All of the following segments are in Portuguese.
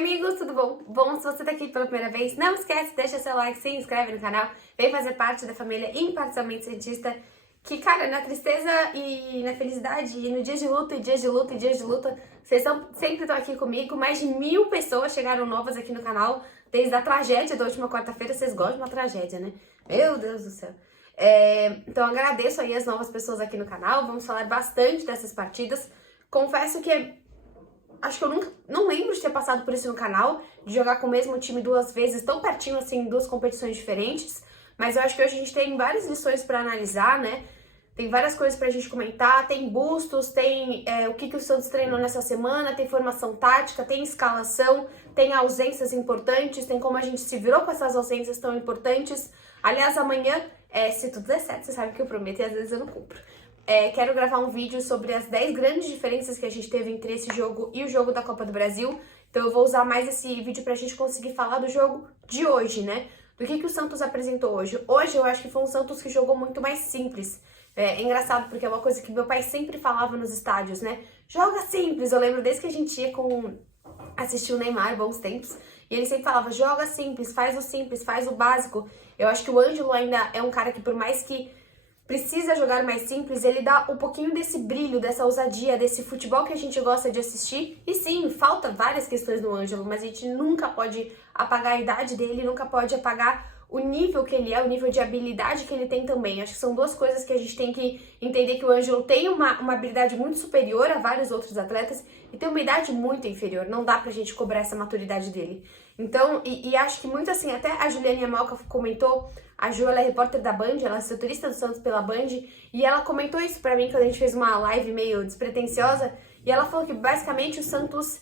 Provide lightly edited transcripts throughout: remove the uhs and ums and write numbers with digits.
amigos, tudo bom? Bom, se você tá aqui pela primeira vez, não esquece, deixa seu like, se inscreve no canal, vem fazer parte da família Imparcialmente Cientista, que, cara, na tristeza e na felicidade, e no dia de luta, e dias de luta, e dias de luta, vocês sempre estão aqui comigo. Mais de 1000 pessoas chegaram novas aqui no canal, desde a tragédia da última quarta-feira. Vocês gostam de uma tragédia, né? Meu Deus do céu. Então, agradeço aí as novas pessoas aqui no canal, vamos falar bastante dessas partidas. Confesso que acho que eu não lembro de ter passado por isso no canal, de jogar com o mesmo time 2 vezes, tão pertinho assim, em 2 competições diferentes. Mas eu acho que hoje a gente tem várias lições pra analisar, né? Tem várias coisas pra gente comentar, tem bustos, tem o que o Santos treinou nessa semana, tem formação tática, tem escalação, tem ausências importantes, tem como a gente se virou com essas ausências tão importantes. Aliás, amanhã, se tudo der certo, vocês sabem que eu prometo e às vezes eu não cumpro. Quero gravar um vídeo sobre as 10 grandes diferenças que a gente teve entre esse jogo e o jogo da Copa do Brasil. Então eu vou usar mais esse vídeo pra gente conseguir falar do jogo de hoje, né? Do que o Santos apresentou hoje. Hoje eu acho que foi um Santos que jogou muito mais simples. É engraçado porque é uma coisa que meu pai sempre falava nos estádios, né? Joga simples. Eu lembro desde que a gente ia assistir o Neymar, bons tempos. E ele sempre falava, joga simples, faz o básico. Eu acho que o Ângelo ainda é um cara que, por mais que precisa jogar mais simples, ele dá um pouquinho desse brilho, dessa ousadia, desse futebol que a gente gosta de assistir. E sim, falta várias questões no Ângelo, mas a gente nunca pode apagar a idade dele, nunca pode apagar o nível que ele é, o nível de habilidade que ele tem também. Acho que são duas coisas que a gente tem que entender, que o Ângelo tem uma habilidade muito superior a vários outros atletas e tem uma idade muito inferior. Não dá pra gente cobrar essa maturidade dele. Então, e acho que muito assim, até a Juliane Amalca comentou, a Ju, ela é repórter da Band, ela é setorista do Santos pela Band, e ela comentou isso pra mim quando a gente fez uma live meio despretensiosa, e ela falou que basicamente o Santos,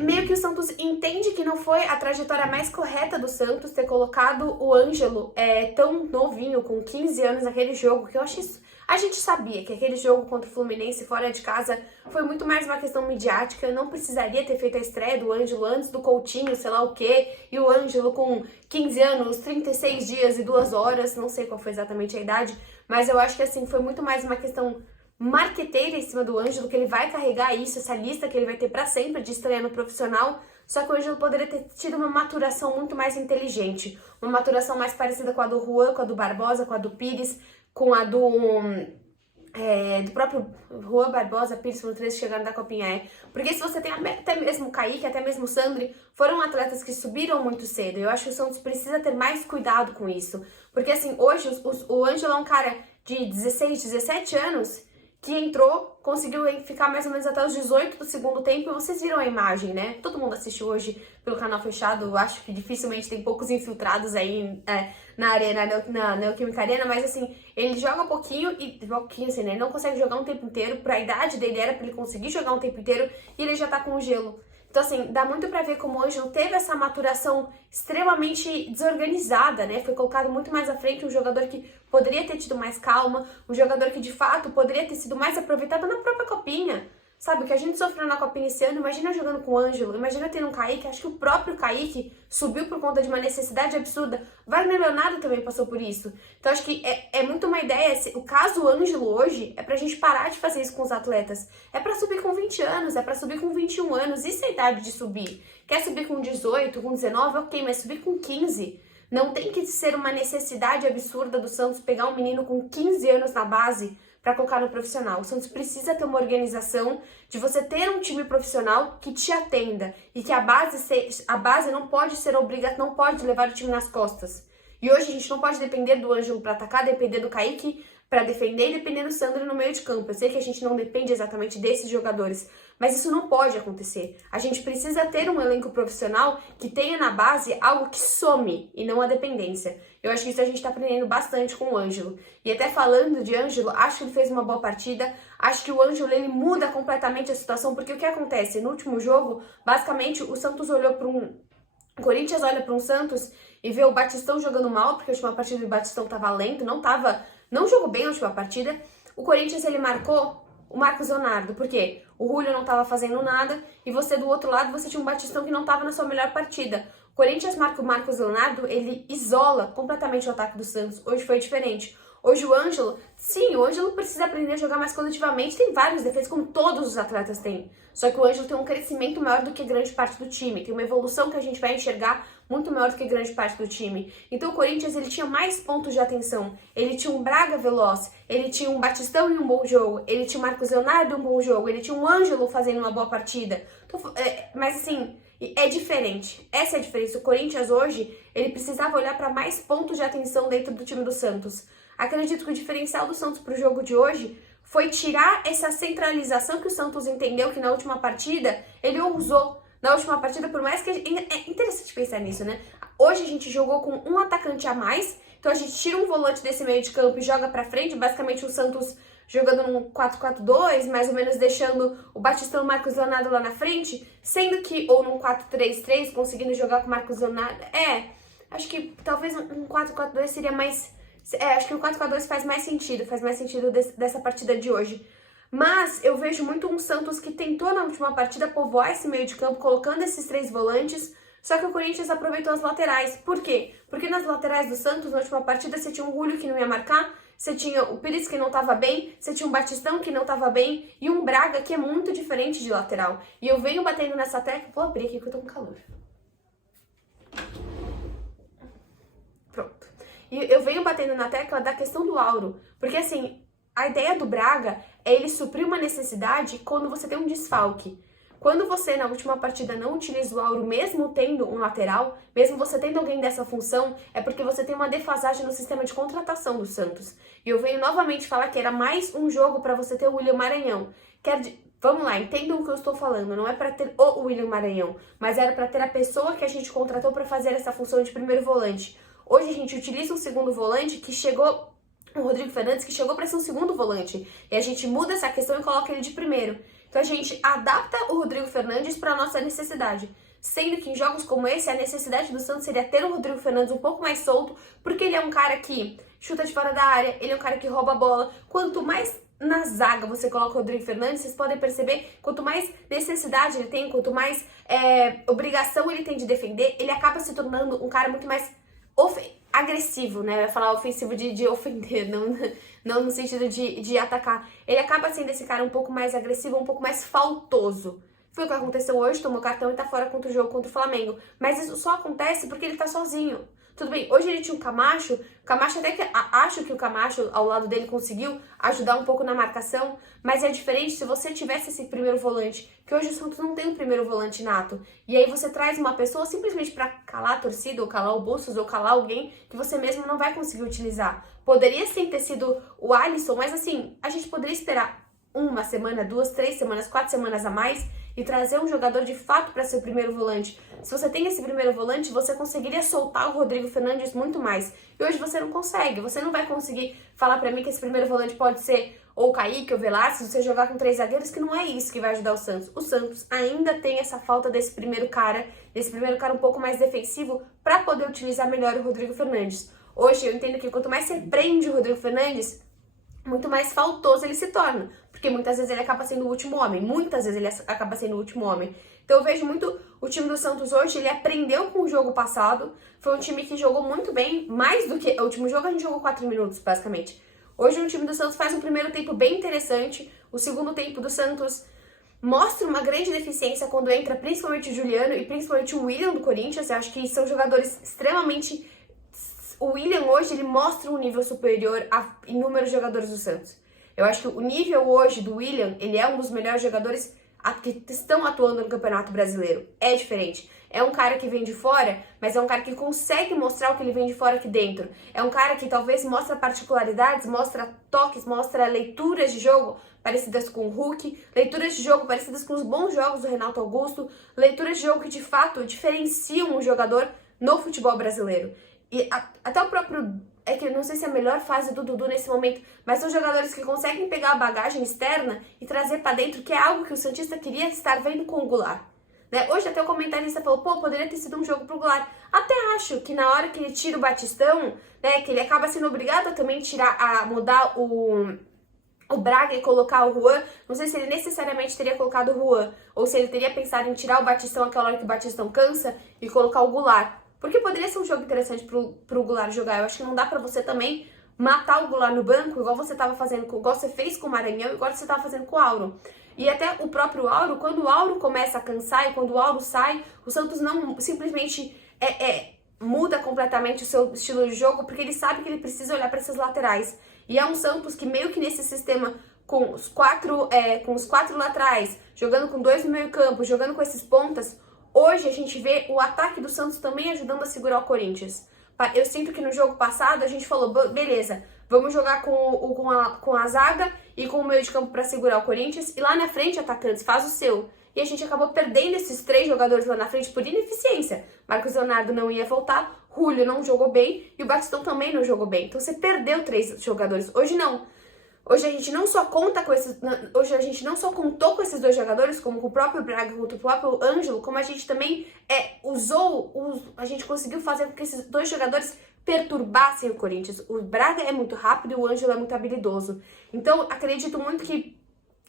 meio que o Santos entende que não foi a trajetória mais correta do Santos ter colocado o Ângelo tão novinho, com 15 anos naquele jogo, que eu acho isso. A gente sabia que aquele jogo contra o Fluminense fora de casa foi muito mais uma questão midiática, não precisaria ter feito a estreia do Ângelo antes do Coutinho, sei lá o quê, e o Ângelo com 15 anos, 36 dias e 2 horas, não sei qual foi exatamente a idade, mas eu acho que assim, foi muito mais uma questão marqueteira em cima do Ângelo, que ele vai carregar isso, essa lista que ele vai ter pra sempre de estreia no profissional, só que o Ângelo poderia ter tido uma maturação muito mais inteligente, uma maturação mais parecida com a do Juan, com a do Barbosa, com a do Pires, com a do próprio Juan, Barbosa, Pires, foram 3 que chegaram da Copinha. Porque se você tem até mesmo o Kaique, até mesmo o Sandri, foram atletas que subiram muito cedo. Eu acho que o Santos precisa ter mais cuidado com isso. Porque assim, hoje o Ângelo é um cara de 16, 17 anos que entrou, conseguiu ficar mais ou menos até os 18 do segundo tempo, e vocês viram a imagem, né? Todo mundo assistiu hoje pelo canal fechado, eu acho que dificilmente tem poucos infiltrados aí na arena, na Neoquímica Arena, mas assim, ele joga um pouquinho, assim, né? Ele não consegue jogar um tempo inteiro, pra idade dele era pra ele conseguir jogar um tempo inteiro, e ele já tá com gelo. Então, assim, dá muito pra ver como o Ângelo teve essa maturação extremamente desorganizada, né? Foi colocado muito mais à frente, um jogador que poderia ter tido mais calma, um jogador que, de fato, poderia ter sido mais aproveitado na própria Copinha. Sabe, o que a gente sofreu na Copinha esse ano, imagina jogando com o Ângelo, imagina tendo um Kaique, acho que o próprio Kaique subiu por conta de uma necessidade absurda. Wagner Leonardo também passou por isso. Então acho que é muito uma ideia, o caso Ângelo hoje é pra gente parar de fazer isso com os atletas. É pra subir com 20 anos, é pra subir com 21 anos, isso é a idade de subir. Quer subir com 18, com 19, ok, mas subir com 15... Não tem que ser uma necessidade absurda do Santos pegar um menino com 15 anos na base para colocar no profissional. O Santos precisa ter uma organização de você ter um time profissional que te atenda e que a base não pode ser obrigatória, não pode levar o time nas costas. E hoje a gente não pode depender do Ângelo para atacar, depender do Kaique para defender e depender do Sandro no meio de campo. Eu sei que a gente não depende exatamente desses jogadores, mas isso não pode acontecer. A gente precisa ter um elenco profissional que tenha na base algo que some e não a dependência. Eu acho que isso a gente tá aprendendo bastante com o Ângelo. E até falando de Ângelo, acho que ele fez uma boa partida. Acho que o Ângelo, ele muda completamente a situação, porque o que acontece? No último jogo, basicamente, o Santos olhou para o Corinthians olha para um Santos e vê o Batistão jogando mal, porque a última partida do Batistão tava lento, não jogou bem a última partida. O Corinthians, ele marcou o Marcos Leonardo, porque o Julio não estava fazendo nada e você do outro lado, você tinha um Batistão que não estava na sua melhor partida. O Corinthians marca o Marcos Leonardo, ele isola completamente o ataque do Santos. Hoje foi diferente. Hoje o Ângelo, sim, o Ângelo precisa aprender a jogar mais coletivamente, tem vários defeitos, como todos os atletas têm. Só que o Ângelo tem um crescimento maior do que grande parte do time, tem uma evolução que a gente vai enxergar muito maior do que grande parte do time. Então o Corinthians, ele tinha mais pontos de atenção, ele tinha um Braga veloz, ele tinha um Batistão em um bom jogo, ele tinha o Marcos Leonardo em um bom jogo, ele tinha um Ângelo fazendo uma boa partida. Mas assim, é diferente, essa é a diferença. O Corinthians hoje, ele precisava olhar para mais pontos de atenção dentro do time do Santos. Acredito que o diferencial do Santos pro jogo de hoje foi tirar essa centralização que o Santos entendeu que na última partida ele ousou. Na última partida, por mais que... É interessante pensar nisso, né? Hoje a gente jogou com um atacante a mais, então a gente tira um volante desse meio de campo e joga pra frente, basicamente o Santos jogando num 4-4-2, mais ou menos deixando o Batistão e o Marcos Leonardo lá na frente, sendo que, ou num 4-3-3, conseguindo jogar com o Marcos Leonardo. Acho que talvez um 4-4-2 seria mais... acho que o 4-4-2 faz mais sentido dessa partida de hoje. Mas eu vejo muito um Santos que tentou na última partida povoar esse meio de campo, colocando esses 3 volantes, só que o Corinthians aproveitou as laterais. Por quê? Porque nas laterais do Santos, na última partida, você tinha um Julio que não ia marcar, você tinha o Pires que não estava bem, você tinha um Batistão que não estava bem, e um Braga que é muito diferente de lateral. E eu venho batendo nessa tecla... Vou abrir aqui que eu tô com calor. Pronto. E eu venho batendo na tecla da questão do Auro, porque assim... A ideia do Braga é ele suprir uma necessidade quando você tem um desfalque. Quando você, na última partida, não utiliza o Auro, mesmo tendo um lateral, mesmo você tendo alguém dessa função, é porque você tem uma defasagem no sistema de contratação do Santos. E eu venho novamente falar que era mais um jogo para você ter o William Maranhão. Vamos lá, entendam o que eu estou falando. Não é para ter o William Maranhão, mas era para ter a pessoa que a gente contratou para fazer essa função de primeiro volante. Hoje a gente utiliza um segundo volante que chegou... O Rodrigo Fernandes, que chegou para ser um segundo volante. E a gente muda essa questão e coloca ele de primeiro. Então a gente adapta o Rodrigo Fernandes para a nossa necessidade. Sendo que em jogos como esse, a necessidade do Santos seria ter o Rodrigo Fernandes um pouco mais solto, porque ele é um cara que chuta de fora da área, ele é um cara que rouba a bola. Quanto mais na zaga você coloca o Rodrigo Fernandes, vocês podem perceber, quanto mais necessidade ele tem, quanto mais obrigação ele tem de defender, ele acaba se tornando um cara muito mais agressivo, né? Eu ia falar ofensivo de ofender, não no sentido de atacar. Ele acaba sendo esse cara um pouco mais agressivo, um pouco mais faltoso. Foi o que aconteceu hoje, tomou cartão e tá fora contra o jogo contra o Flamengo. Mas isso só acontece porque ele tá sozinho. Tudo bem, hoje ele tinha um Camacho até que acho que o Camacho ao lado dele conseguiu ajudar um pouco na marcação, mas é diferente se você tivesse esse primeiro volante, que hoje o Santos não tem um primeiro volante nato, e aí você traz uma pessoa simplesmente para calar a torcida, ou calar o Bustos, ou calar alguém que você mesmo não vai conseguir utilizar. Poderia sim ter sido o Alisson, mas assim, a gente poderia esperar uma semana, 2, 3 semanas, 4 semanas a mais e trazer um jogador de fato para ser o primeiro volante. Se você tem esse primeiro volante, você conseguiria soltar o Rodrigo Fernandes muito mais. E hoje você não consegue. Você não vai conseguir falar para mim que esse primeiro volante pode ser ou o Kaique ou o Velasquez, você jogar com 3 zagueiros, que não é isso que vai ajudar o Santos. O Santos ainda tem essa falta desse primeiro cara um pouco mais defensivo para poder utilizar melhor o Rodrigo Fernandes. Hoje eu entendo que quanto mais você prende o Rodrigo Fernandes, muito mais faltoso ele se torna, porque muitas vezes ele acaba sendo o último homem, Então eu vejo muito o time do Santos hoje, ele aprendeu com o jogo passado, foi um time que jogou muito bem, mais do que o último jogo a gente jogou 4 minutos, basicamente. Hoje o time do Santos faz um primeiro tempo bem interessante, o segundo tempo do Santos mostra uma grande deficiência quando entra principalmente o Juliano e principalmente o William do Corinthians. Eu acho que são jogadores extremamente... O William hoje, ele mostra um nível superior a inúmeros jogadores do Santos. Eu acho que o nível hoje do William, ele é um dos melhores jogadores que estão atuando no Campeonato Brasileiro. É diferente. É um cara que vem de fora, mas é um cara que consegue mostrar o que ele vem de fora aqui dentro. É um cara que talvez mostra particularidades, mostra toques, mostra leituras de jogo parecidas com o Hulk, leituras de jogo parecidas com os bons jogos do Renato Augusto, leituras de jogo que de fato diferenciam um jogador no futebol brasileiro. E até o próprio... É que eu não sei se é a melhor fase do Dudu nesse momento, mas são jogadores que conseguem pegar a bagagem externa e trazer pra dentro, que é algo que o Santista queria estar vendo com o Goulart. Né? Hoje até o comentarista falou, pô, poderia ter sido um jogo pro Goulart. Até acho que na hora que ele tira o Batistão, né, que ele acaba sendo obrigado a também mudar o Braga e colocar o Juan, não sei se ele necessariamente teria colocado o Juan, ou se ele teria pensado em tirar o Batistão aquela hora que o Batistão cansa e colocar o Goulart. Porque poderia ser um jogo interessante pro Goulart jogar. Eu acho que não dá pra você também matar o Goulart no banco, igual você tava fazendo, igual você fez com o Maranhão, igual você tava fazendo com o Auro. E até o próprio Auro, quando o Auro começa a cansar e quando o Auro sai, o Santos não simplesmente muda completamente o seu estilo de jogo, porque ele sabe que ele precisa olhar para essas laterais. E é um Santos que meio que nesse sistema com os quatro laterais, jogando com 2 no meio campo, jogando com esses pontas, hoje a gente vê o ataque do Santos também ajudando a segurar o Corinthians. Eu sinto que no jogo passado a gente falou, beleza, vamos jogar com a zaga e com o meio de campo para segurar o Corinthians, e lá na frente, atacantes, faz o seu. E a gente acabou perdendo esses 3 jogadores lá na frente por ineficiência. Marcos Leonardo não ia voltar, Julio não jogou bem e o Batistão também não jogou bem. Então você perdeu 3 jogadores. Hoje não. Hoje a gente não só contou com esses 2 jogadores, como com o próprio Braga, com o próprio Ângelo, como a gente também a gente conseguiu fazer com que esses 2 jogadores perturbassem o Corinthians. O Braga é muito rápido e o Ângelo é muito habilidoso. Então acredito muito que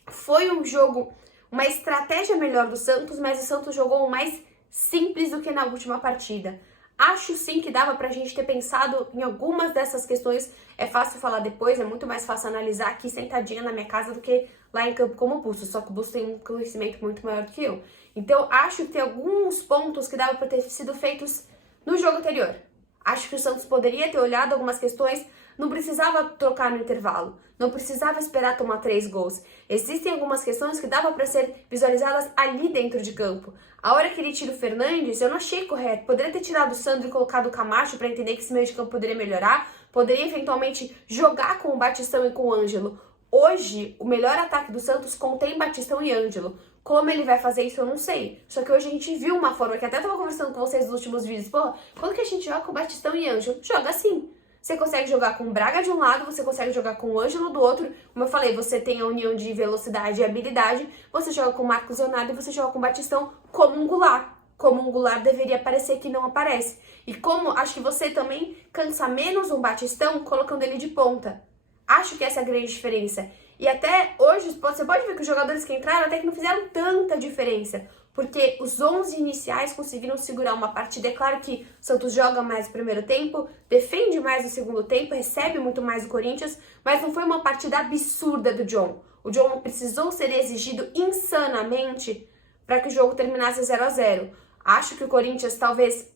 foi um jogo, uma estratégia melhor do Santos, mas o Santos jogou mais simples do que na última partida. Acho sim que dava pra gente ter pensado em algumas dessas questões. É fácil falar depois, é muito mais fácil analisar aqui sentadinha na minha casa do que lá em campo como o Bustos. Só que o Bustos tem um conhecimento muito maior do que eu. Então acho que tem alguns pontos que dava pra ter sido feitos no jogo anterior. Acho que o Santos poderia ter olhado algumas questões, não precisava trocar no intervalo, não precisava esperar tomar 3 gols. Existem algumas questões que dava para ser visualizadas ali dentro de campo. A hora que ele tira o Fernandes, eu não achei correto. Poderia ter tirado o Sandro e colocado o Camacho para entender que esse meio de campo poderia melhorar. Poderia eventualmente jogar com o Batistão e com o Ângelo. Hoje, o melhor ataque do Santos contém Batistão e Ângelo. Como ele vai fazer isso, eu não sei. Só que hoje a gente viu uma forma que até tava conversando com vocês nos últimos vídeos. Pô, quando que a gente joga com Batistão e Ângelo? Joga assim. Você consegue jogar com o Braga de um lado, você consegue jogar com o Ângelo do outro. Como eu falei, você tem a união de velocidade e habilidade. Você joga com o Marcos Leonardo e você joga com o Batistão como um Goulart. Como um Goulart deveria parecer que não aparece. E como acho que você também cansa menos um Batistão colocando ele de ponta. Acho que essa é a grande diferença. E até hoje, você pode ver que os jogadores que entraram até que não fizeram tanta diferença. Porque os 11 iniciais conseguiram segurar uma partida. É claro que o Santos joga mais no primeiro tempo, defende mais no segundo tempo, recebe muito mais do Corinthians, mas não foi uma partida absurda do John. O John precisou ser exigido insanamente para que o jogo terminasse 0-0. Acho que o Corinthians, talvez,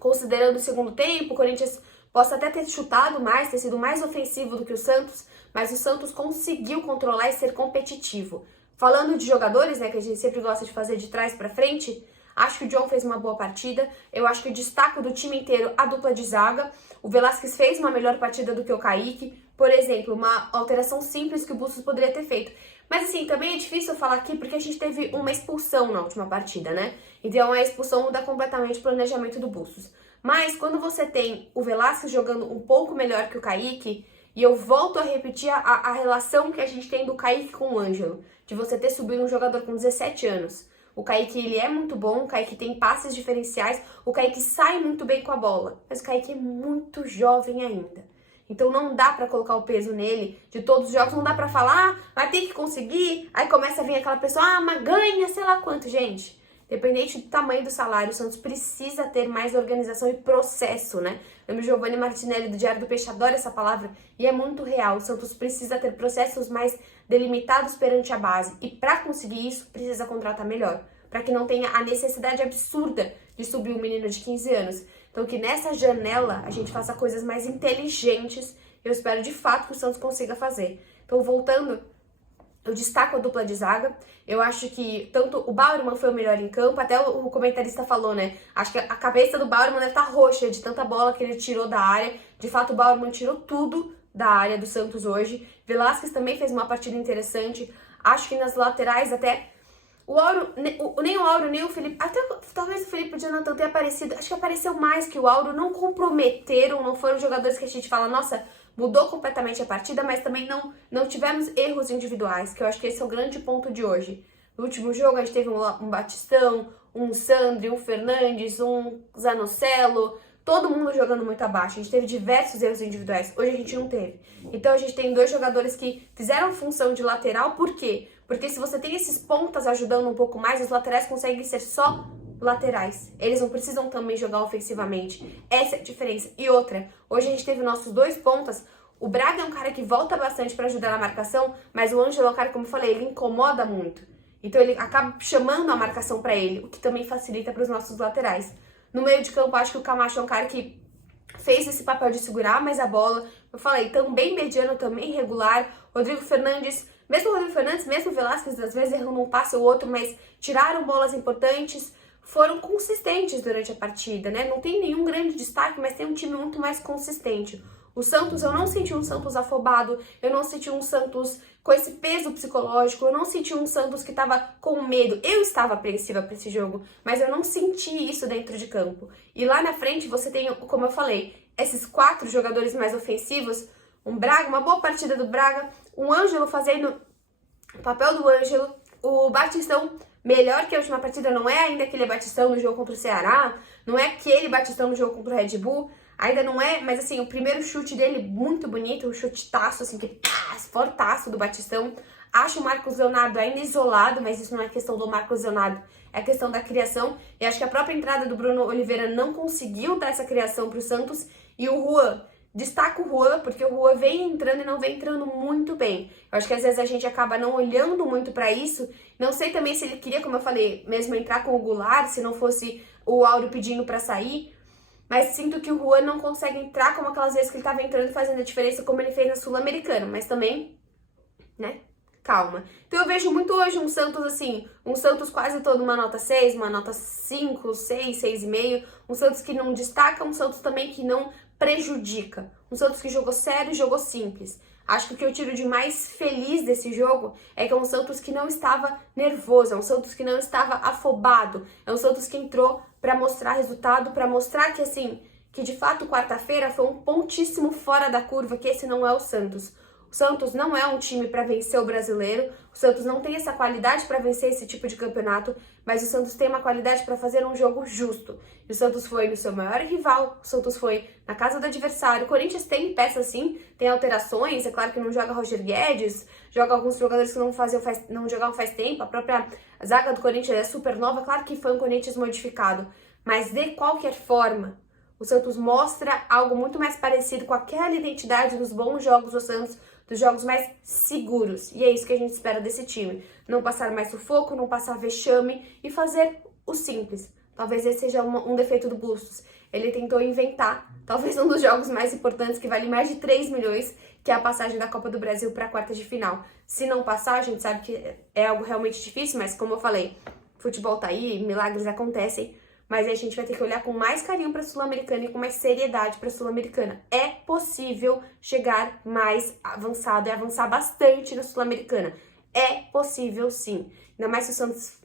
considerando o segundo tempo, o Corinthians possa até ter chutado mais, ter sido mais ofensivo do que o Santos, mas o Santos conseguiu controlar e ser competitivo. Falando de jogadores, né, que a gente sempre gosta de fazer de trás para frente, acho que o John fez uma boa partida. Eu acho que eu destaco do time inteiro a dupla de zaga. O Velasquez fez uma melhor partida do que o Kaique. Por exemplo, uma alteração simples que o Bustos poderia ter feito. Mas assim, também é difícil falar aqui porque a gente teve uma expulsão na última partida, né? Então a expulsão muda completamente o planejamento do Bustos. Mas quando você tem o Velasquez jogando um pouco melhor que o Kaique, e eu volto a repetir a relação que a gente tem do Kaique com o Ângelo, de você ter subido um jogador com 17 anos. O Kaique, ele é muito bom, o Kaique tem passes diferenciais, o Kaique sai muito bem com a bola, mas o Kaique é muito jovem ainda. Então não dá pra colocar o peso nele de todos os jogos, não dá pra falar, vai ter que conseguir, aí começa a vir aquela pessoa, mas ganha sei lá quanto, gente. Independente do tamanho do salário, o Santos precisa ter mais organização e processo, né? Lembro Giovanni Martinelli do Diário do Peixe, adora essa palavra, e é muito real. O Santos precisa ter processos mais delimitados perante a base. E para conseguir isso, precisa contratar melhor. Para que não tenha a necessidade absurda de subir um menino de 15 anos. Então que nessa janela a gente faça coisas mais inteligentes. Eu espero de fato que o Santos consiga fazer. Então voltando, eu destaco a dupla de zaga. Eu acho que tanto o Bauerman foi o melhor em campo, até o comentarista falou, né? Acho que a cabeça do Bauerman deve estar roxa de tanta bola que ele tirou da área. De fato, o Bauerman tirou tudo da área do Santos hoje. Velasquez também fez uma partida interessante. Acho que nas laterais até o Auro, nem o Auro, nem o Felipe, até talvez o Felipe e o Jonathan tenha aparecido. Acho que apareceu mais que o Auro, não comprometeram, não foram jogadores que a gente fala, nossa, mudou completamente a partida, mas também não tivemos erros individuais, que eu acho que esse é o grande ponto de hoje. No último jogo a gente teve um Batistão, um Sandri, um Fernandes, um Zanocelo, todo mundo jogando muito abaixo. A gente teve diversos erros individuais, hoje a gente não teve. Então a gente tem 2 jogadores que fizeram função de lateral, por quê? Porque se você tem esses pontas ajudando um pouco mais, os laterais conseguem ser só laterais. Eles não precisam também jogar ofensivamente. Essa é a diferença. E outra, hoje a gente teve nossos 2 pontas. O Braga é um cara que volta bastante para ajudar na marcação, mas o Ângelo é um cara, como eu falei, ele incomoda muito. Então ele acaba chamando a marcação para ele, o que também facilita para os nossos laterais. No meio de campo, acho que o Camacho é um cara que fez esse papel de segurar mais a bola. Eu falei, também mediano, também regular. Rodrigo Fernandes, mesmo o Rodrigo Fernandes, mesmo o Velasquez, às vezes errando um passe ou outro, mas tiraram bolas importantes, foram consistentes durante a partida, né? Não tem nenhum grande destaque, mas tem um time muito mais consistente. O Santos, eu não senti um Santos afobado, eu não senti um Santos com esse peso psicológico, eu não senti um Santos que estava com medo. Eu estava apreensiva para esse jogo, mas eu não senti isso dentro de campo. E lá na frente você tem, como eu falei, esses 4 jogadores mais ofensivos, um Braga, uma boa partida do Braga, o Ângelo fazendo o papel do Ângelo, o Batistão melhor que a última partida, não é ainda aquele Batistão no jogo contra o Ceará, não é aquele Batistão no jogo contra o Red Bull, ainda não é, mas assim, o primeiro chute dele muito bonito, um chute-taço, assim, que fortaço do Batistão. Acho o Marcos Leonardo ainda isolado, mas isso não é questão do Marcos Leonardo, é questão da criação. E acho que a própria entrada do Bruno Oliveira não conseguiu dar essa criação para o Santos. E o Juan, destaca o Juan, porque o Juan vem entrando e não vem entrando muito bem. Eu acho que às vezes a gente acaba não olhando muito para isso. Não sei também se ele queria, como eu falei, mesmo entrar com o Goulart, se não fosse o Áureo pedindo para sair. Mas sinto que o Juan não consegue entrar como aquelas vezes que ele estava entrando e fazendo a diferença como ele fez na Sul-Americana. Mas também, né, calma. Então eu vejo muito hoje um Santos assim, um Santos quase todo uma nota 6, uma nota 5, 6, 6,5. Um Santos que não destaca, um Santos também que não prejudica. Um Santos que jogou sério e jogou simples. Acho que o que eu tiro de mais feliz desse jogo é que é um Santos que não estava nervoso, é um Santos que não estava afobado, é um Santos que entrou para mostrar resultado, para mostrar que assim, que de fato quarta-feira foi um pontíssimo fora da curva, que esse não é o Santos. O Santos não é um time para vencer o Brasileiro, o Santos não tem essa qualidade para vencer esse tipo de campeonato, mas o Santos tem uma qualidade para fazer um jogo justo. E o Santos foi no seu maior rival, o Santos foi na casa do adversário. O Corinthians tem peças sim, tem alterações, é claro que não joga Roger Guedes, joga alguns jogadores que não jogavam faz tempo, a própria zaga do Corinthians é super nova, claro que foi um Corinthians modificado, mas de qualquer forma, o Santos mostra algo muito mais parecido com aquela identidade dos bons jogos do Santos, dos jogos mais seguros. E é isso que a gente espera desse time. Não passar mais sufoco, não passar vexame e fazer o simples. Talvez esse seja um defeito do Bustos. Ele tentou inventar, talvez um dos jogos mais importantes, que vale mais de 3 milhões, que é a passagem da Copa do Brasil para a quarta de final. Se não passar, a gente sabe que é algo realmente difícil, mas como eu falei, futebol tá aí, milagres acontecem. Mas aí a gente vai ter que olhar com mais carinho para a Sul-Americana e com mais seriedade para a Sul-Americana. É possível chegar mais avançado e avançar bastante na Sul-Americana. É possível, sim. Ainda mais se o Santos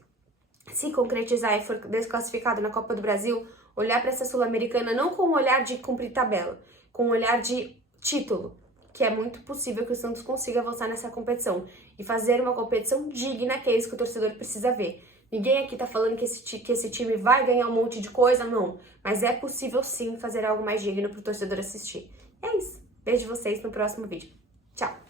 se concretizar e for desclassificado na Copa do Brasil, olhar para essa Sul-Americana não com um olhar de cumprir tabela, com um olhar de título, que é muito possível que o Santos consiga avançar nessa competição e fazer uma competição digna, que é isso que o torcedor precisa ver. Ninguém aqui tá falando que esse time vai ganhar um monte de coisa, não. Mas é possível sim fazer algo mais digno pro torcedor assistir. É isso. Vejo vocês no próximo vídeo. Tchau!